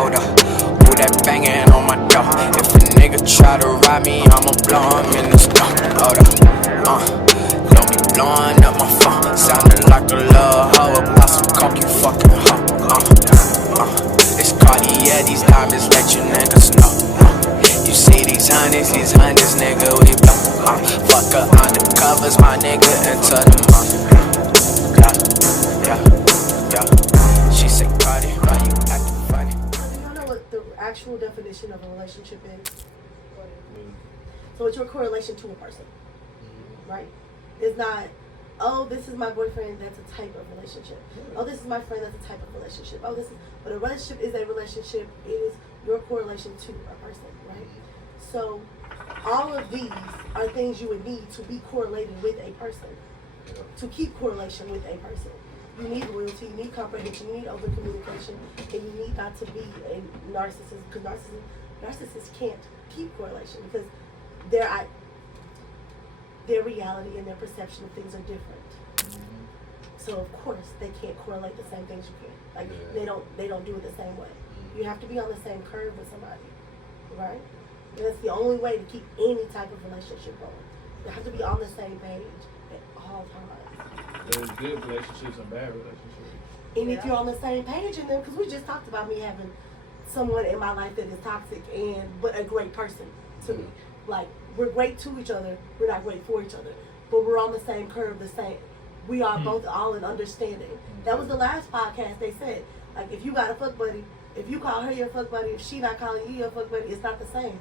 Hold up, who that banging on my door? If a nigga try to rob me, I'ma blow him in the store. Hold up, don't be blowing up my phone. Sounded like a little hoe about some coke, you fucking hoe. It's Cartier, these diamonds let you niggas know. You see these hundreds, nigga, we blow. Fuck her undercovers, my nigga, into the month. Yeah. She said, Cardi, why you acting funny? Do you know what the actual definition of a relationship is? So it's your correlation to a person, right? It's not, oh, this is my boyfriend, that's a type of relationship. Oh, this is my friend, that's a type of relationship. Oh, but a relationship is a relationship. It is your correlation to a person, right? So all of these are things you would need to be correlated with a person, to keep correlation with a person. You need loyalty, you need comprehension, you need open communication, and you need not to be a narcissist, because narcissists can't keep correlation because their reality and their perception of things are different. So of course they can't correlate the same things you can. Like they don't do it the same way. You have to be on the same curve with somebody, right? And that's the only way to keep any type of relationship going. You have to be on the same page at all times. There's good relationships and bad relationships. And if you're on the same page in them, because we just talked about me having someone in my life that is toxic but a great person to me. Like, we're great to each other, we're not great for each other, but we're on the same curve, we are both all in understanding. That was the last podcast they said. Like, if you got a fuck buddy, if you call her your fuck buddy, if she not calling you your fuck buddy, it's not the same.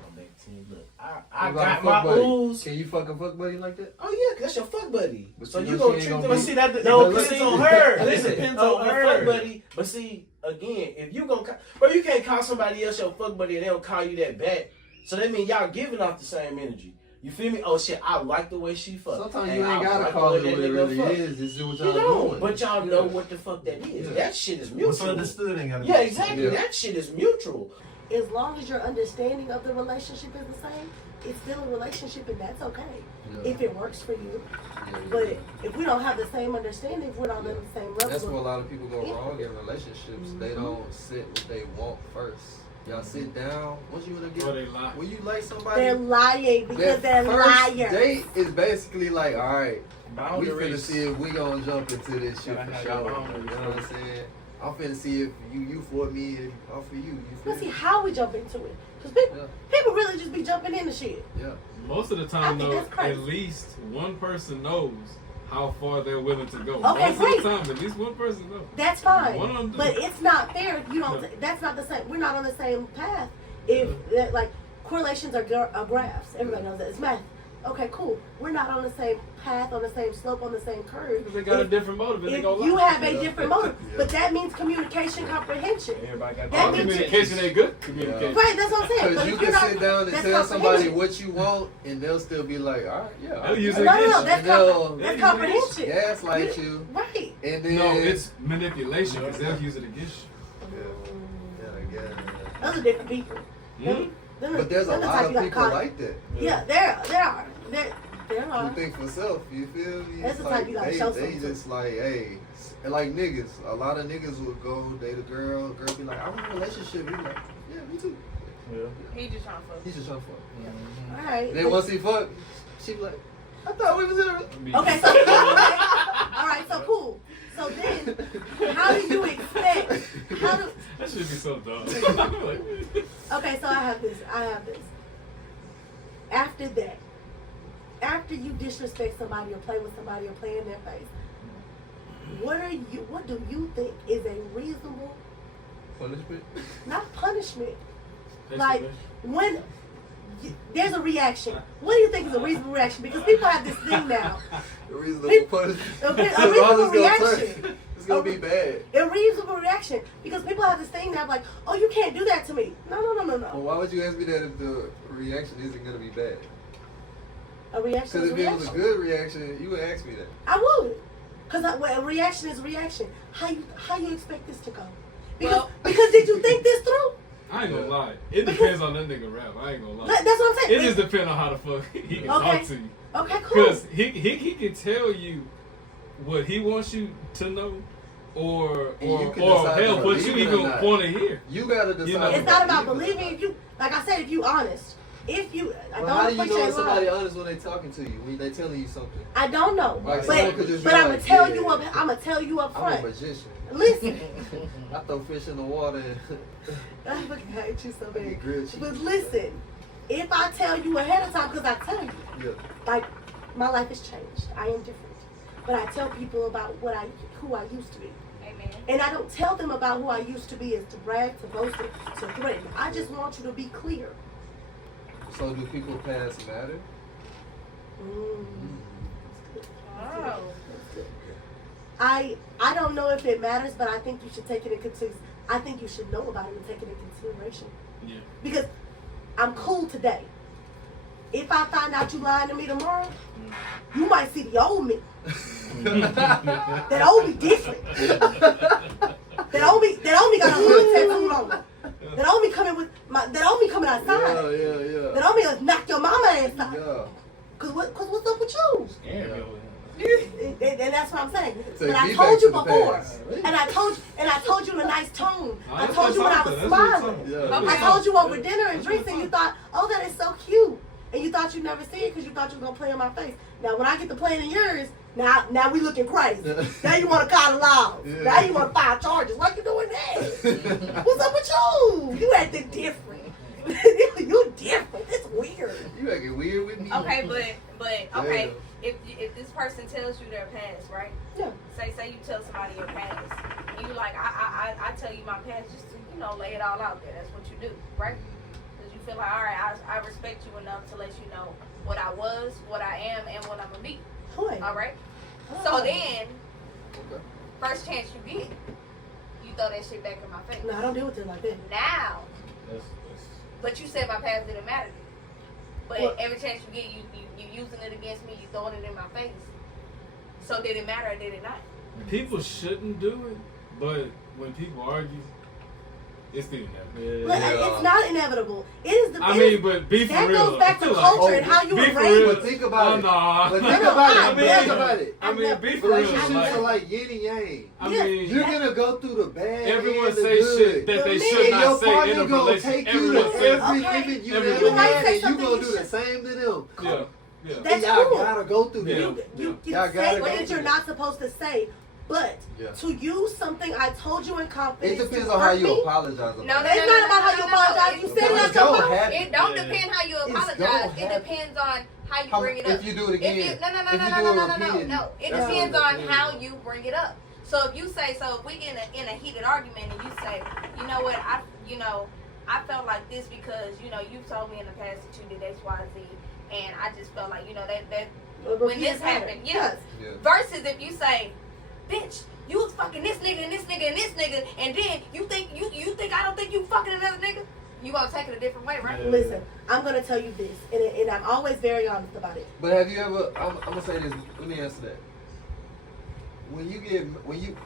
Look, I got my oohs. Can you fuck a fuck buddy like that? Oh yeah, 'cause that's your fuck buddy. But So you you know gonna she treat ain't them? gonna See be- that? No, No, listen, it's on her. it Listen, depends on on her her. fuck buddy. But see, again, if you gonna, bro, you can't call somebody else your fuck buddy and they don't call you that back. So that means y'all giving off the same energy. You feel me? Oh shit, I like the way she fuck. Sometimes And you ain't I gotta like call the it way what that it nigga really fuck. is. It's what You y'all don't, doing. but y'all know what the fuck that is. Yeah. That shit is What's mutual. understood ain't gotta be. Yeah, exactly. Yeah. That shit is mutual. As long as your understanding of the relationship is the same, it's still a relationship and that's okay. Yeah. If it works for you. Yeah. But if we don't have the same understanding, if we're not on the same level. That's where a lot of people go wrong in relationships. They don't sit what they want first. Y'all sit down. Once you wanna get, Or they lie. when you like somebody, They're lying because they're first liars. date is basically like, all right, we Boundaries. finna see if we gonna jump into this shit Gotta for have sure. your You know boundaries. what I'm saying? I'm finna see if you for me and I'm for you. You feel Let's see me? how we jump into it. Because people really just be jumping into shit. Yeah. Most of the I time, think though, that's crazy. at least one person knows how far they're willing to go. Okay, Most great. of the time, at least one person knows. That's fine. One on But it's not fair if you don't. That's not the same. We're not on the same path. If like correlations are graphs, everybody knows that it's math. Okay, cool. We're not on the same path, on the same slope, on the same curve. Because they got a different motive and they If go you lie. have a different motive, but that means communication, comprehension. Everybody got That all means- communication ain't good communication. Right, that's what I'm saying. Because But you if can you're not, sit down and that's tell somebody comprehension. what you want, and they'll still be like, all right, yeah. They'll use it No, against you. that's, They'll- that's comprehension. Gaslight you, Right. and then No, it's manipulation because they'll use it against yeah. Those are different people. you. But there's a Them the lot type of you got people caught. like that. Yeah, there are. There Who are. think for self, you feel me? That's It's the type you gotta show they something to. just like, hey, and like niggas, a lot of niggas would go date a girl be like, I want a relationship. He like, yeah, me too. He just trying to fuck. He's just trying to fuck. All right. Then once he fuck, she be like, I thought we was in a Okay, so all right, so cool. So then, how do you expect? That should be so dumb. Okay, so I have this. After that, after you disrespect somebody or play with somebody or play in their face, what do you think is a reasonable, punishment. not punishment, like when there's a reaction? What do you think is a reasonable reaction? Because people have this thing now. A reasonable People- punishment. a As reasonable long as it's gonna reaction. turn, it's gonna be bad. A reasonable reaction, because people have this thing now, like, oh, you can't do that to me. No. Well, why would you ask me that if the reaction isn't gonna be bad? A reaction Because is a if it was a reaction. good reaction, you would ask me that. I would, because a reaction is a reaction. How you expect this to go? Because did you think this through? I ain't gonna lie. It depends on that nigga rap. I ain't gonna lie. That's what I'm saying. It just depends on how the fuck he can talk to you. Okay, cool. Because he can tell you what he wants you to know, or you can decide hell, to what you believe it or even not. want to hear. You gotta decide. You know. It's not about believe it or believing. not. If you, like I said, if you honest, if you, I Well, don't how do you know appreciate if somebody lying. honest when they talking to you? When they telling you something? I don't know, Like, but someone could just be I'm gonna like, tell yeah. you up. I'm gonna tell you up I'm a front. magician. Listen, I throw fish in the water and I fucking hate you so get bad. grilled cheese. But listen, if I tell you ahead of time, because I tell you, Yeah. like my life has changed. I am different, but I tell people about who I used to be. Amen. And I don't tell them about who I used to be as to brag, to boast, to threaten. I just want you to be clear. So do people past matter? Oh. I don't know if it matters, but I think you should take it in consideration. I think you should know about it and take it in consideration. Yeah. Because I'm cool today. If I find out you lying to me tomorrow, you might see the old me. That old me different. That old me got a hood tattoo on me. That old me coming outside. Yeah. That old me will knock your mama ass out. Yeah. Cause what's up with you? Scam yo. And that's what I'm saying. Take But I me told back you to the before, past. and I told you in a nice tone. I That's told you when I was something. That's what smiling. it's Yeah. something. I told you over dinner and drinks, and you thought, oh, that is so cute. And you thought you'd never see it because you thought you were going to play in my face. Now, when I get to playing in yours, now we looking crazy. Now you want to call the law. Yeah. Now you want to file charges. Why you doing that? What's up with you? You acting different. You different. It's weird. You acting weird with me. Okay, but okay. Yeah. If this person tells you their past, right? Yeah. Say you tell somebody your past, and you like I tell you my past just to lay it all out there. That's what you do, right? Because you feel like, all right, I respect you enough to let you know what I was, what I am, and what I'm gonna be. Boy. All right. Oh. So then, Okay. first chance you get, you throw that shit back in my face. No, I don't deal with it like that. Now, That's but you said my past didn't matter to you. But Well- every chance you get, you using it against me, you throwing it in my face. So did it matter or did it not? people shouldn't do it, but when people argue, it's the inevitable. But Yeah. it's not inevitable. It is the. I it mean, is- but be for that real. goes back I to feel culture like, and how you be were for raised. real. But think about it. Nah. But think about it. I mean, Think about it. I mean, be for real. Relationships Like, are like yin and yang. I Yes. mean, You're gonna go through the bad. everyone and the say good. shit that But they me should And your not say in partner a gonna relationship. take you Everyone to says every Okay. image you Everyone. ever You might had, say and you something gonna you do the should- same to them. Yeah. Yeah. That's And y'all cool. gotta go through that. You Y'all can gotta say go things through you're that. not supposed to say, but Yeah. to use something I told you in It confidence. depends to on how hurt you me, apologize about No, it. no, It's not about how you apologize. You said Because it out it's your gonna mouth. happen. It don't Yeah. depend how you It's apologize. gonna It happen. depends on how you How- bring it up. if you do it again. If you, no. If you do it No. repeatedly. It That's depends what on it is. how you bring it up. So if you say, if we in a heated argument and you say, you know what, I felt like this because you've told me in the past that you did X, Y, Z, and I just felt like that when this happened, yes. Yeah. Versus if you say, bitch, you was fucking this nigga and this nigga and this nigga, and then you think I don't think you fucking another nigga, you gonna take it a different way, right? Yeah. Listen, I'm gonna tell you this, and I'm always very honest about it. But have you ever? I'm gonna say this. Let me answer that.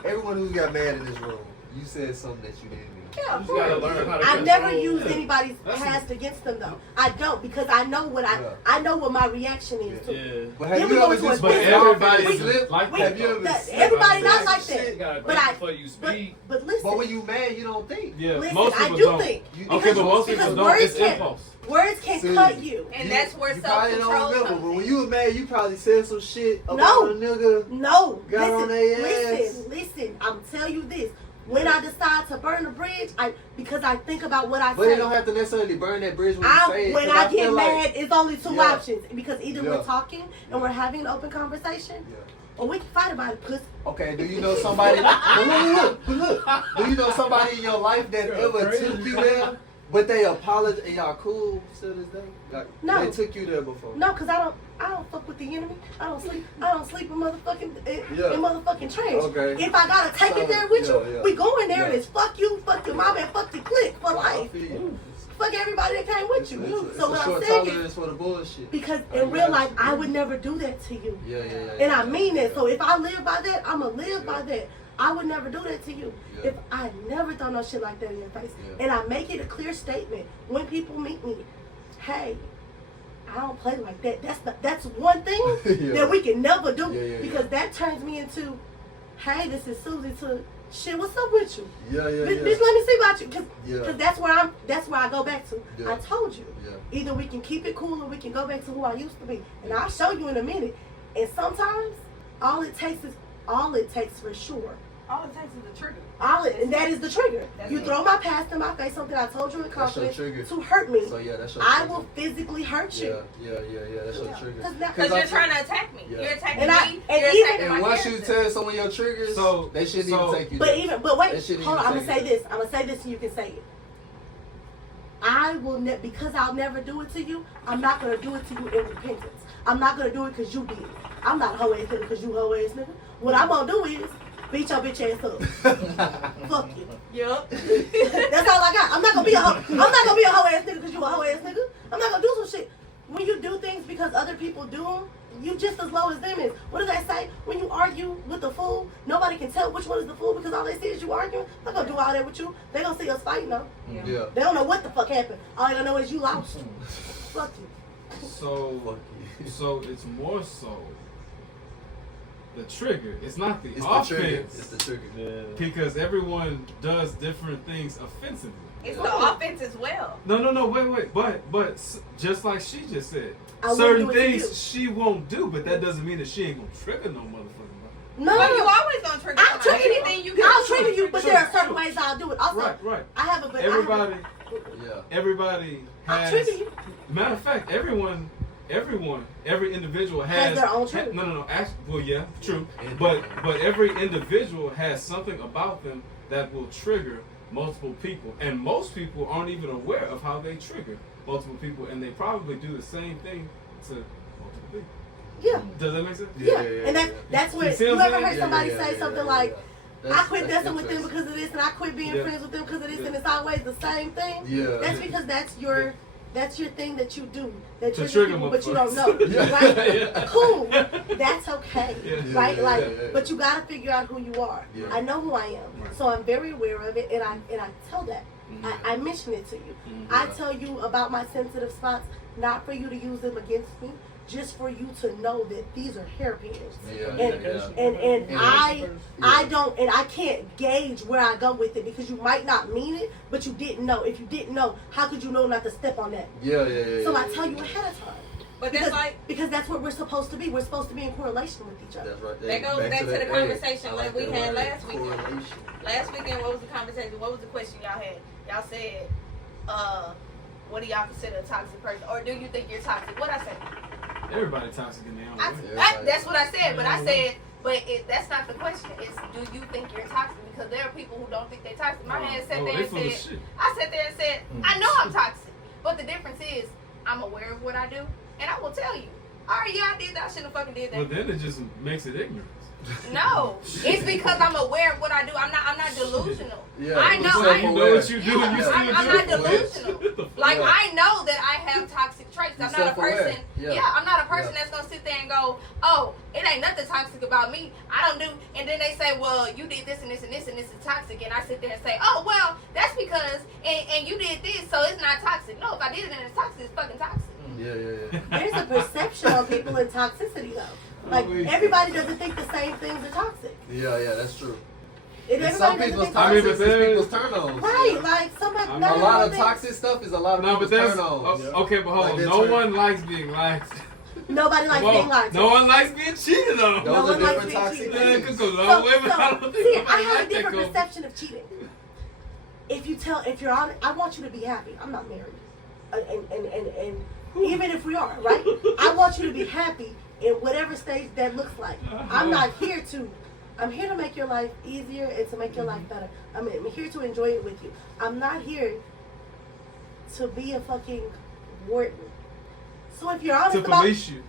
Everyone who's got mad in this room, you said something that you didn't mean. Yeah, You just gotta learn how to I never control use it. anybody's That's past against them though. I don't because I know what I know what my reaction is. To Yeah. But Then have we you go ever into just a But went business. off everybody and is slipped? like that. Have you though. ever? That- slipped everybody on not that like shit? that. You gotta But think I- before you But, speak. but listen, But when you mad, you don't think. Yeah, listen, most I people do don't. think. Okay, but most people because don't. words It's can- impulse. Words can See, cut you. And that's where you probably don't self-control remember, comes but when in. you were mad, you probably said some shit about No. a nigga. No, Got on their ass. listen. I'm telling you this. When I decide to burn the bridge, because I think about what I But say. it don't have to necessarily burn that bridge when you say it. When 'cause I get feel like- mad, it's only two Yeah. options. Because either Yeah. we're talking and we're having an open conversation, Yeah. or we can fight about it. Pussy. Okay, do you know somebody? But look. Do you know somebody in your life that You're ever crazy. took you there, but they apologized and y'all cool to this day? Like, No. they took you there before. No, because I don't fuck with the enemy. I don't sleep in motherfucking Yeah. in motherfucking trash. Okay. If I gotta take So, it there with yeah, you, yeah. we going there and Yeah. it's fuck you, fuck your mom, and fuck your clique for I life. feel you. Fuck everybody that came with you. It's So a what I'm short saying is, tolerance for the bullshit. because I in real got life, you. I would never do that to you. Yeah. And I mean it. So if I live by that, I'ma live by that. I would never do that to you. Yeah. If I never throw no shit like that in your face. Yeah. And I make it a clear statement when people meet me, hey, I don't play like that. That's one thing Yeah. that we can never do Yeah. because that turns me into, hey, this is Susie, to shit, what's up with you? Yeah. Bitch, let me see about you. Cause that's where I go back to. Yeah. I told you. Yeah. Either we can keep it cool or we can go back to who I used to be. And I'll show you in a minute. And sometimes all it takes for sure. All it takes is a trigger. And that is the trigger. That's you it. throw my past in my face, something I told you in That's your confidence trigger. to hurt me. So yeah, that's your I trigger. will physically hurt you. Yeah. That's your trigger. Because you're trying to attack me. Yeah. You're attacking And me. and You're even- attacking And my once you character. tell someone your triggers, they shouldn't even take you there. But wait, That shouldn't hold on. even I'm gonna take say you this. I'm gonna say this, and you can say it. I will because I'll never do it to you. I'm not gonna do it to you in repentance. I'm not gonna do it because you did it. I'm not a hoe ass nigga because you hoe ass nigga. What I'm gonna do is beat your bitch ass up. Fuck you. Yup. That's all I got. I'm not gonna be a hoe. I'm not gonna be a hoe ass nigga because you a hoe ass nigga. I'm not gonna do some shit. When you do things because other people do them, you just as low as them is. What does that say? When you argue with the fool, nobody can tell which one is the fool because all they see is you arguing. I'm not gonna do all that with you. They gonna see us fighting though. Yeah. They don't know what the fuck happened. All they gonna know is you lost. Fuck you. So it's more so the trigger. It's not the It's offense. the trigger. It's the trigger. Because everyone does different things offensively. It's the offense as well. No, wait. But just like she just said, I won't certain do it to you. things she won't do, but that doesn't mean that she ain't gonna trigger no motherfucking body. No, Well, you always gonna trigger I'll somebody. trigger you. Anything you can I'll do. trigger you, but Sure, there are certain sure. ways I'll do it. Also, Right. I have a good. Everybody Yeah. has. I'll trigger you. Matter of fact, every individual Has their own trigger. No. Actually, well, yeah, true. But every individual has something about them that will trigger multiple people, and most people aren't even aware of how they trigger multiple people, and they probably do the same thing to multiple people. Yeah. Does that make sense? Yeah. And that's where You see you what I'm ever saying? heard somebody say something like, I quit messing with them interesting. because of this, and I quit being Yeah. friends with them because of this, Yeah. and it's always the same thing. Yeah. That's because that's your thing that you do that To triggers trigger people, but you don't know. motherfuckers. Yeah. Right? Yeah. Cool. That's okay. Yeah. Right? Yeah, Like, yeah. but you gotta figure out who you are. Yeah. I know who I am, Right. so I'm very aware of it, and I tell that. Mhm. I mention it to you. Mhm. I tell you about my sensitive spots, not for you to use them against me, just for you to know that these are hairpins. And I don't, and I can't gauge where I go with it because you might not mean it, but you didn't know. If you didn't know, how could you know not to step on that? Yeah. So I tell you ahead of time. But that's Because that's what we're supposed to be. We're supposed to be in correlation with each other. That's right. That goes back to the conversation that we had last weekend. Correlation. Last weekend, what was the conversation? What was the question y'all had? Y'all said, what do y'all consider a toxic person? Or do you think you're toxic? What I say? Everybody toxic in their own way. That's what I said, but I said, that's not the question. It's do you think you're toxic? Because there are people who don't think they're toxic. My man sat there they and full of said, shit. I sat there and said, I know I'm toxic. But the difference is, I'm aware of what I do, and I will tell you. All right, yeah, I did that. I shouldn't have fucking did that. Well, then it just makes it ignorance. No, it's because I'm aware of what I do. I'm not delusional. Yeah, I you know. self-aware. You know what you do, Yeah, you still I'm do not it. delusional. Like Yeah. I know that I have toxic traits. I'm You're not a self-aware. person. Yeah. I'm not a person Yeah. that's gonna sit there and go, "Oh, it ain't nothing toxic about me. I don't do." And then they say, "Well, you did this and this and this and this is toxic." And I sit there and say, "Oh, well, that's because and you did this, so it's not toxic." No, if I did it and it's toxic, it's fucking toxic. Yeah. There's a perception on people in toxicity, though. Like, everybody doesn't think the same things are toxic. Yeah, that's true. And And some everybody people's doesn't think I mean, toxic but is then- people's turn-ons. right, like, somebody, I'm not A lot of everyone toxic stuff is a lot of No, but people's that's turn-ons. okay. But hold Like on. they No turn- one likes being lied to. thinks- Nobody likes Come being on. lied to. No one likes being cheated on. Those No are one likes different being toxic cheated. Yeah, it things. could go a long way, but I don't think see, I nobody have a like that. different Kobe. perception of cheating. If you're honest, I want you to be happy. I'm not married. And even if we are, right? I want you to be happy in whatever stage that looks like. I'm here to make your life easier and to make your life better. I'm here to enjoy it with you. I'm not here to be a fucking warden. So if you're honest To about police you.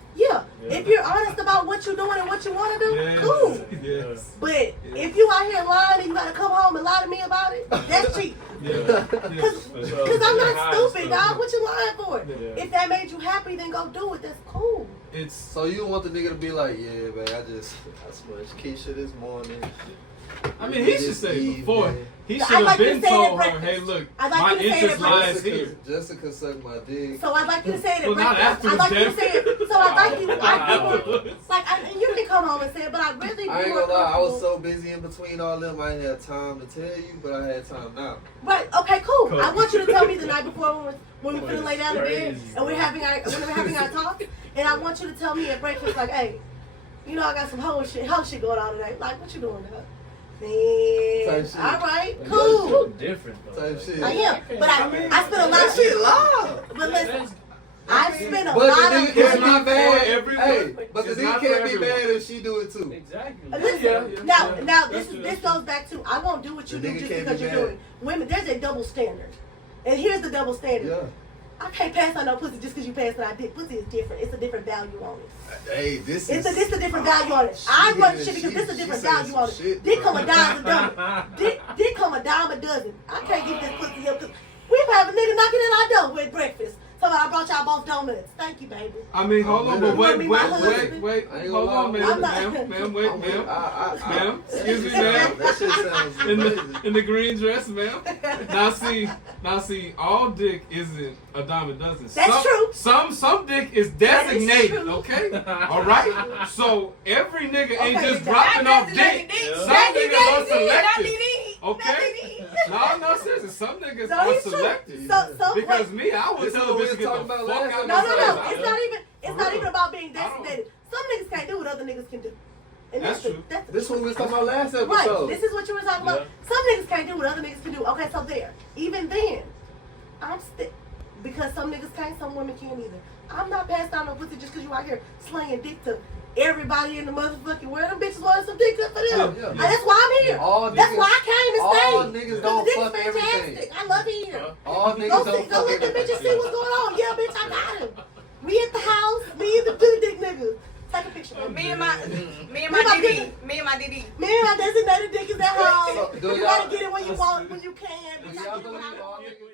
if you're honest about what you're doing and what you want to do, Yes. cool. Yes. But if you out here lying and you gotta come home and lie to me about it, that's cheap. Yeah. Cause I'm not stupid, dog. What you lying for? If that made you happy, then go do it. That's cool. It's So you want the nigga to be like, yeah, man, I smudged Keisha this morning. I mean, he should say it before. He should I'd have like you been to say it at told her, breakfast. hey, look, I'd like my you to say it interest at lies breakfast. here. Jessica sucked my dick. So I'd like you to say it at Well, not breakfast. after I'd like the you to say it. So I'd like you. And you can come home and say it, but I really. I ain't gonna lie, I was so busy in between all them, I didn't have time to tell you, but I had time now. Right. Okay. Cool. I want you to tell me the night before when we're finna lay down in bed and we're having our talk, and I want you to tell me at breakfast like, hey, you know I got some hoe shit going on today. Like, what you doing, huh? Man, all right, cool. So different though. Type shit. I am, but I spent a lot of Shit live. But listen, I spent a But lot the of nigga can't not be for mad. everyone. Hey, but the It's nigga not can't for be everyone. mad if she do it too. Exactly. Listen, now this goes back to I won't do what you The do nigga just can't because be you're mad. doing. Women, there's a double standard, and here's the double standard. Yeah. I can't pass on no pussy just because you passed on our dick. Pussy is different. It's a different value on it. Hey, this It's is. a different value on it. I run shit because this is a different value on it. Dick come a dime a dozen. Dick come a dime a dozen. I can't get this pussy up because we've had a nigga knocking in our door with breakfast. Somebody, I brought y'all both donuts. Thank you, baby. I mean, hold on, but You wanna be my husband? wait. I ain't Hold gonna on, lie. I'm ma'am. not- Wait, ma'am. Ma'am, excuse me, ma'am. That shit sounds In amazing. the green dress, ma'am. Now see, all dick isn't a dime a dozen. That's true. Some dick is That is designated, true. okay? All right. So every nigga ain't Okay, just that dropping off designated dick. dick. Some That niggas are designated. selected. Not Okay. No, seriously. Some niggas No, are it's true. selected. So because wait. me, I would This tell is a what we bitch to was get talking the about fuck last out No, my no. face. It's not even about being I don't- designated. Some niggas can't do what other niggas can do. And That's true. That's This what we was talking about last episode. Right. This is what you were talking about. Some niggas can't do what other niggas can do. Okay, so there. Even then, I'm still because some niggas can't, some women can't either. I'm not passing down no pussy just because you out here slinging dick to everybody in the motherfucking world. Them bitches wanted some dick up for them. Yeah. And that's why I'm here. All That's niggas- why I came all and stayed. niggas Because don't the dick's fuck fantastic. everything. I love it here. All niggas Go don't let fuck them bitches see everything. what's going on. Yeah, bitch, I got him. We at the house. Me and the two dick niggas. Take a picture. baby. Me and my DD. Me and my designated dick is at home. So, do You y'all- gotta get it when you want, when you can. Do Bitch, I y'all get it when I believe want. all niggas